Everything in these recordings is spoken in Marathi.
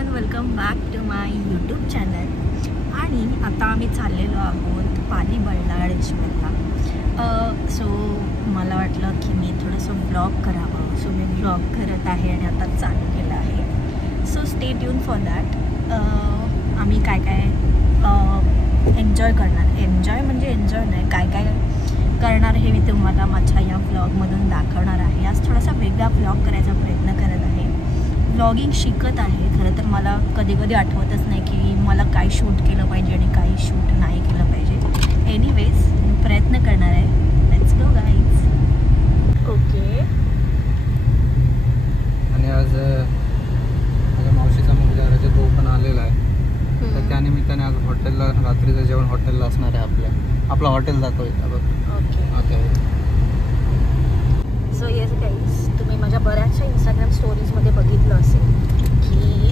Everyone, welcome back to my YouTube channel. आणि आता आम्ही चाललेलो आहोत पाली बल्लाळेश्वरला. सो मला वाटलं की मी थोडंसं ब्लॉग करावं, सो मी ब्लॉग करत आहे आणि आता चालू केलं आहे. So stay tune for that. आम्ही काय काय एन्जॉय करणार, एन्जॉय म्हणजे एन्जॉय नाही, काय काय करणार हे मी तुम्हाला माझ्या या व्लॉगमधून दाखवणार आहे. आज थोडासा वेगळा व्लॉग करायचा प्रयत्न करत आहे. व्लॉगिंग शिकत आहे. खरं तर मला कधी कधी आठवतच नाही की मला काय शूट केलं पाहिजे आणि काही शूट नाही केलं पाहिजे. एनिवेज मी प्रयत्न करणार आहे. Let's go guys. ओके. आणि आज माझ्या मावशीचा मुलगा रजत भाऊ पण आलेला आहे, तर त्यानिमित्ताने आज हॉटेलला रात्रीचं जेवण हॉटेलला असणार आहे. आपलं हॉटेल दाखवायचं बघ. ओके. सो येस गाईज, तुम्ही माझ्या बऱ्याचशा इंस्टाग्राम स्टोरीजमध्ये बघितलं असेल की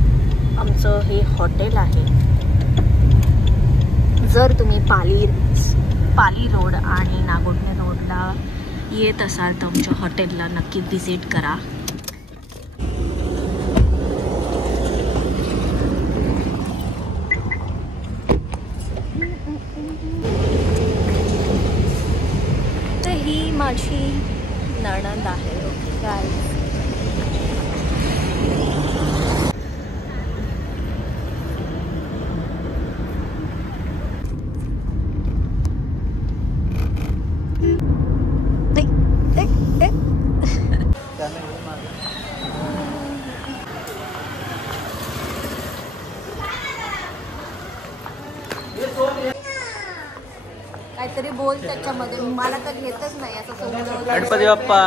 आमचं हे हॉटेल आहे. जर तुम्ही पाली रोड आणि नागोठणे रोडला येत असाल तर आमच्या हॉटेलला नक्की व्हिजिट करा. तर ही माझी नणंद आहे. Okay guys. काहीतरी बोल त्याच्यामध्ये, मला तर घेतच नाही असं समजलं. गणपती बाप्पा.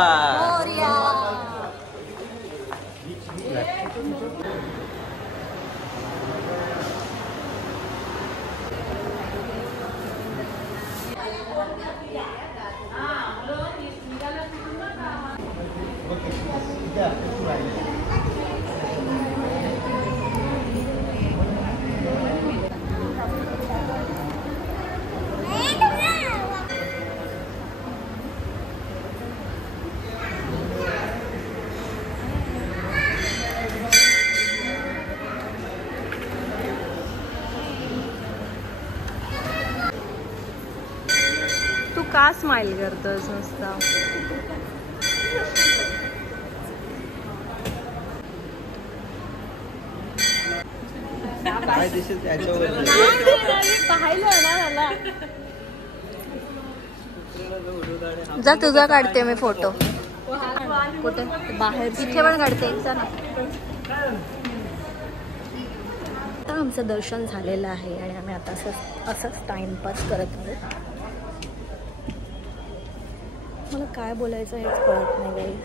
तू का स्माइल करतोस नुसता? काय दिसेल त्याच्यावर पाहिलं ना मला. जा तुझा काढते मी फोटो. कुठे? बाहेर तिथे पण काढते. आता आमचं दर्शन झालेलं आहे आणि आम्ही आता असंच टाइमपास करत आहोत. मला काय बोलायचं हेच कळत नाही गाईज.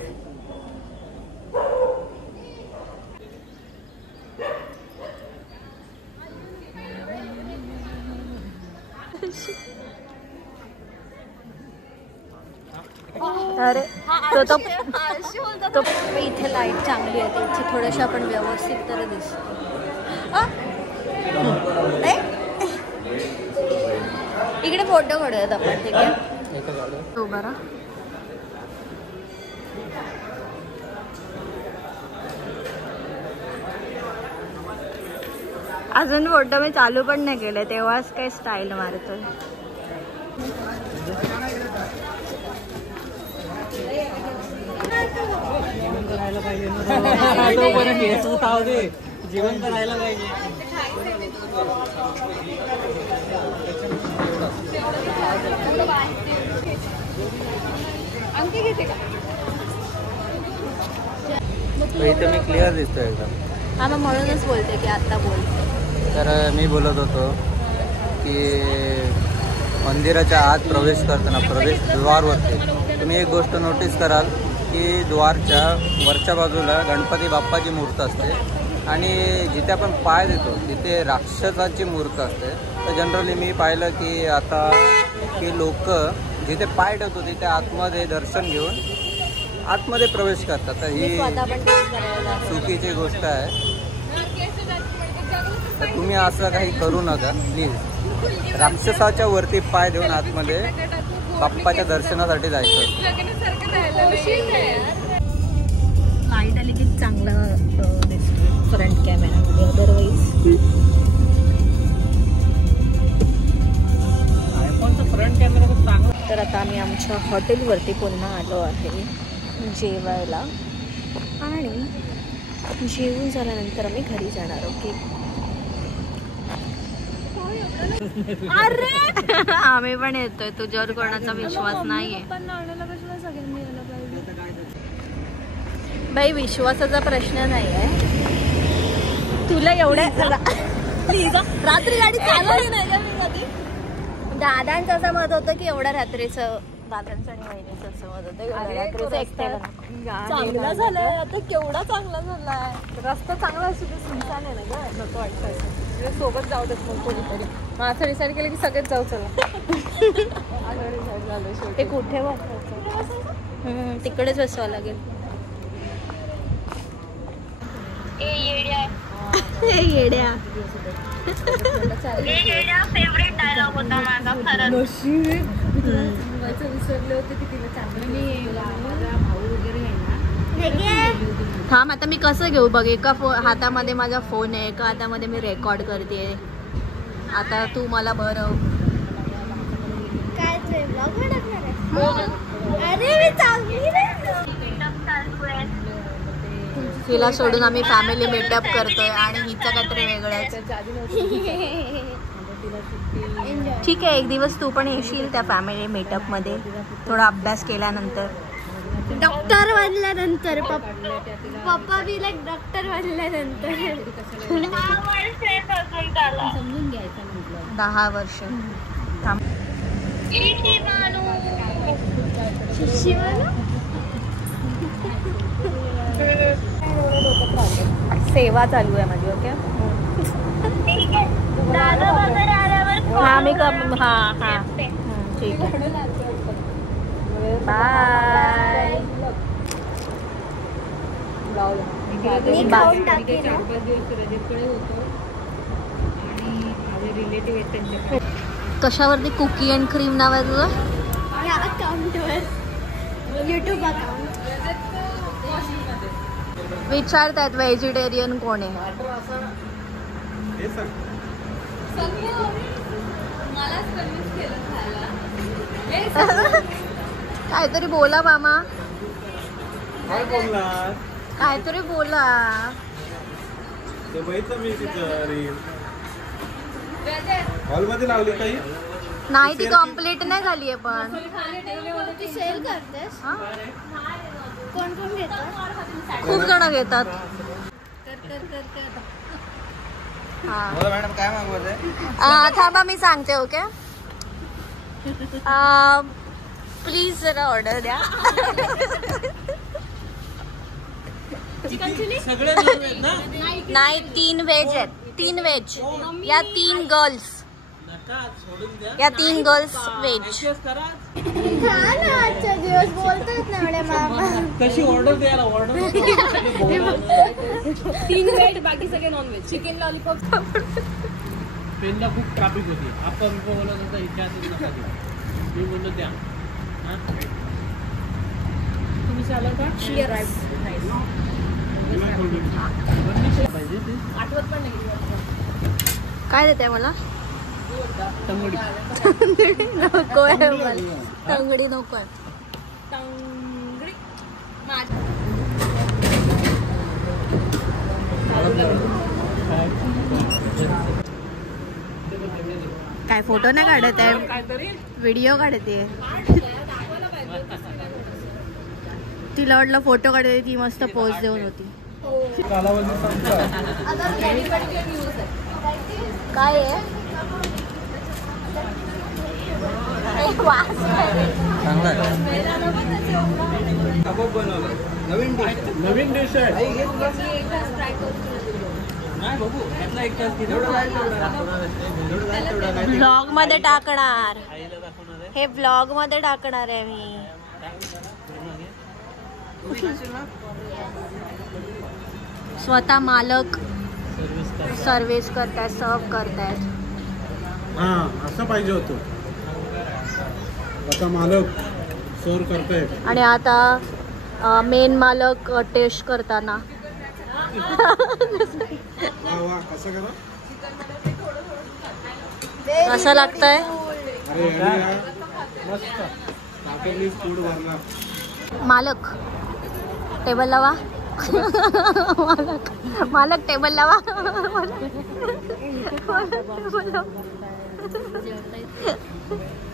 अरे तो इथे लाईट चांगली आहे, इथे थोडंसं आपण व्यवस्थित तर दिसतो. इकडे फोटो काढूयात आपण. ठीक आहे, तो बरा. अजून फोटो मी चालू पण नाही केले, तेव्हाच काय स्टाईल मारतोय. जीवन करायला पाहिजे. इथे मी क्लिअर दिसतोय एकदम. हा, मग म्हणूनच बोलते की आत्ता बोलते. तर मी बोलत होतो की मंदिराच्या आत प्रवेश करताना प्रवेशद्वारवरती तुम्ही एक गोष्ट नोटीस कराल की द्वारच्या वरच्या बाजूला गणपती बाप्पाची मूर्त असते आणि जिथे आपण पाय देतो तिथे राक्षसाची मूर्त असते. तर जनरली मी पाहिलं की आता की लोक जिथे पाय ठेवतो तिथे आतमध्ये दर्शन घेऊन आतमध्ये प्रवेश करतात. तर ही चुकीची गोष्ट आहे. तर तुम्ही असं काही करू नका प्लीज. राक्षसाच्या वरती पाय देऊन आतमध्ये बाप्पाच्या दर्शनासाठी जायचं. लाईट आली की चांगला दिसतो फ्रंट कॅमेरामध्ये, अदरवाईज तर आता आम्ही आमच्या हॉटेलवरती पुन्हा आलो आहे जेवायला आणि जेवून झाल्यानंतर आम्ही घरी जाणार. ओके अरे आम्ही पण येतोय, तुझ्यावर कोणाचा विश्वास नाहीये बाई. विश्वासाचा प्रश्न नाही आहे तुला. एवढ्या रात्री गाडी चालवली नाही का मी कधी. दादांचं असं मत होतं की एवढ्या रात्रीचं, दादांचं आणि वहिनीचं असं मत होतं रात्रीचं एकट्याला चांगला झालाय. आता केवढा चांगला झालाय, रस्ता चांगला असू दे, सुनसान आहे ना ग, नको वाटतं असं सोबत जाऊ देत मग कोणीतरी. मग असं डिसाईड केलं की सगळेच जाऊ चला. ते कुठे बसायचं, तिकडेच बसावं लागेल. येड्या फेवरेट डायलॉग होता माझा खरंच. विसरले होते की तिला चांगलं भाऊ वगैरे. थांब आता मी कसं घेऊ बघ. एका हातामध्ये माझा फोन आहे, एका हातामध्ये मी रेकॉर्ड करते. आता तू मला बरं काय तिला सोडून आम्ही फॅमिली मीटअप करतोय आणि हिचं काहीतरी वेगळंच. ठीक आहे, एक दिवस तू पण येशील त्या फॅमिली मीटअप मध्ये, थोडा अभ्यास केल्यानंतर. डॉक्टर बनल्यानंतर पप्पा बी लाईक डॉक्टर बनल्यानंतर 10 वर्ष. थांब सेवा चालू आहे माझी. ओके हा मी हा हा ठीक आहे. बाय. कशावरती कुकी अँड क्रीम नाव आहे तुझं? YouTube account. विचारतायत व्हेजिटेरियन कोण आहे. काहीतरी बोला मामा, काहीतरी बोला. हॉलमध्ये लावली काही नाही, ती कम्प्लीट नाही झाली आहे. पण सेल करतेस? कोण कोण घेतात? खूप जण घेतात. मॅडम काय मागवत आहे? थांबा मी सांगते. ओके प्लीज जरा ऑर्डर द्या. नाही 3 व्हेज आहेत, 3 व्हेज. या 3 गर्ल्स, या 3 गर्ल्स व्हेज. आजच्या दिवस बोलतात ना एवढे मामा. कशी ऑर्डर द्यायला ऑर्डर 3 व्हेज बाकी सगळे नॉन व्हेज. Chicken lollipop. पेनला खूप ट्रॅफिक होती. आपण बोलत होता इतिहास मी बोललो द्या. तुम्ही चालव का? आठवत पण नाही. काय देते मला? तंगडी नको आहे मला. तंगडी नको आहे. तंगडी काय फोटो नाही काढत आहे, व्हिडिओ काढते. तिला वाटलं फोटो काढते, ती मस्त पोज देऊन होती. काय आहे? नवीन डिश आहे. ब्लॉग मध्ये टाकणार, हे ब्लॉग मध्ये टाकणार आहे मी. स्वतः मालक सर्व्हिस करतायत, सर्व करतायत. हा असं पाहिजे होतं. आता मालक सर्व करतायत आणि आता मेन मालक टेस्ट करताना. वा कसं करा कसं लागतंय? मालक टेबल लावा. मालक टेबल लावा.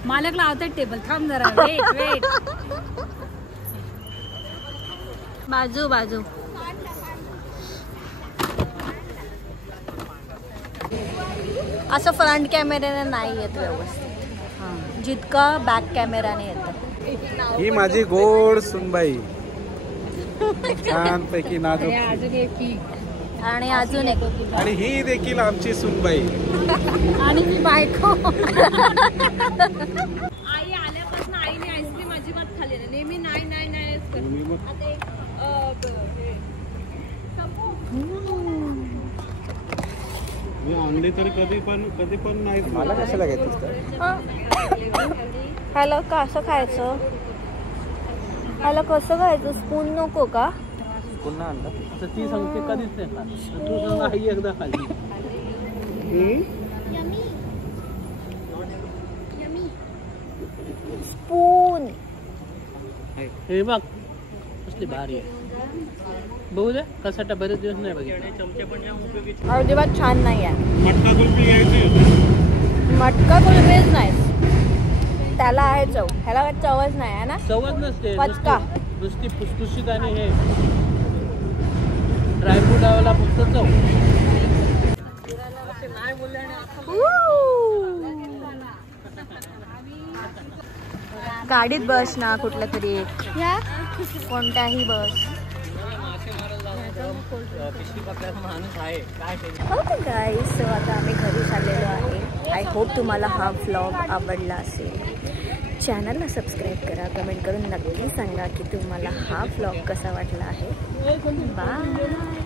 मालक लावतात टेबल. थांब जरा. वेट. बाजू बाजू. असं फ्रंट कॅमेऱ्याने नाही येत व्यवस्थित, जितका बॅक कॅमेराने येतं. ही माझी गोड सुनबाई, छान पैकी नाजूक. आणि अजून एक. आणि ही देखील आमची सुनबाई. आणि मी बायको. आई आल्यापासून आईने आईस्क्रीम अजिबात खाली नाही. नेहमी नाही मी आणली तरी कधी पण नाही. मला कशाला घेतलीस? ह्याला कसं खायचं? ह्याला कसं खायचं? स्पून नको का? पुन्हा आणलं. तर ती सांगते कधीच नाही खात. तू सांग आई एकदा खाल्ली. स्पून. हे बघ कसली भारी आहे. बघू दे कसा बरेच दिवस नाही बघितलं. अजिबात छान नाही आहे. मटका कुल्फी घ्यायची. मटका कुल्फीच नाही, त्याला आहे चव. ह्याला चवच नाही आहे ना. चवच नसते. पचका. नुसती फुसफुशीत आणि हे ड्रायफ्रूट लावायला फक्त चव. गाडीत बस ना कुठल्या तरी एक, कोणत्याही बस. ओके गाईज, सो आता आम्ही घरी चाललेलो आहे. आय होप तुम्हाला हा व्लॉग आवडला असेल. चॅनलला सबस्क्राईब करा, कमेंट करून नक्की सांगा की तुम्हाला हा व्लॉग कसा वाटला आहे. बाय.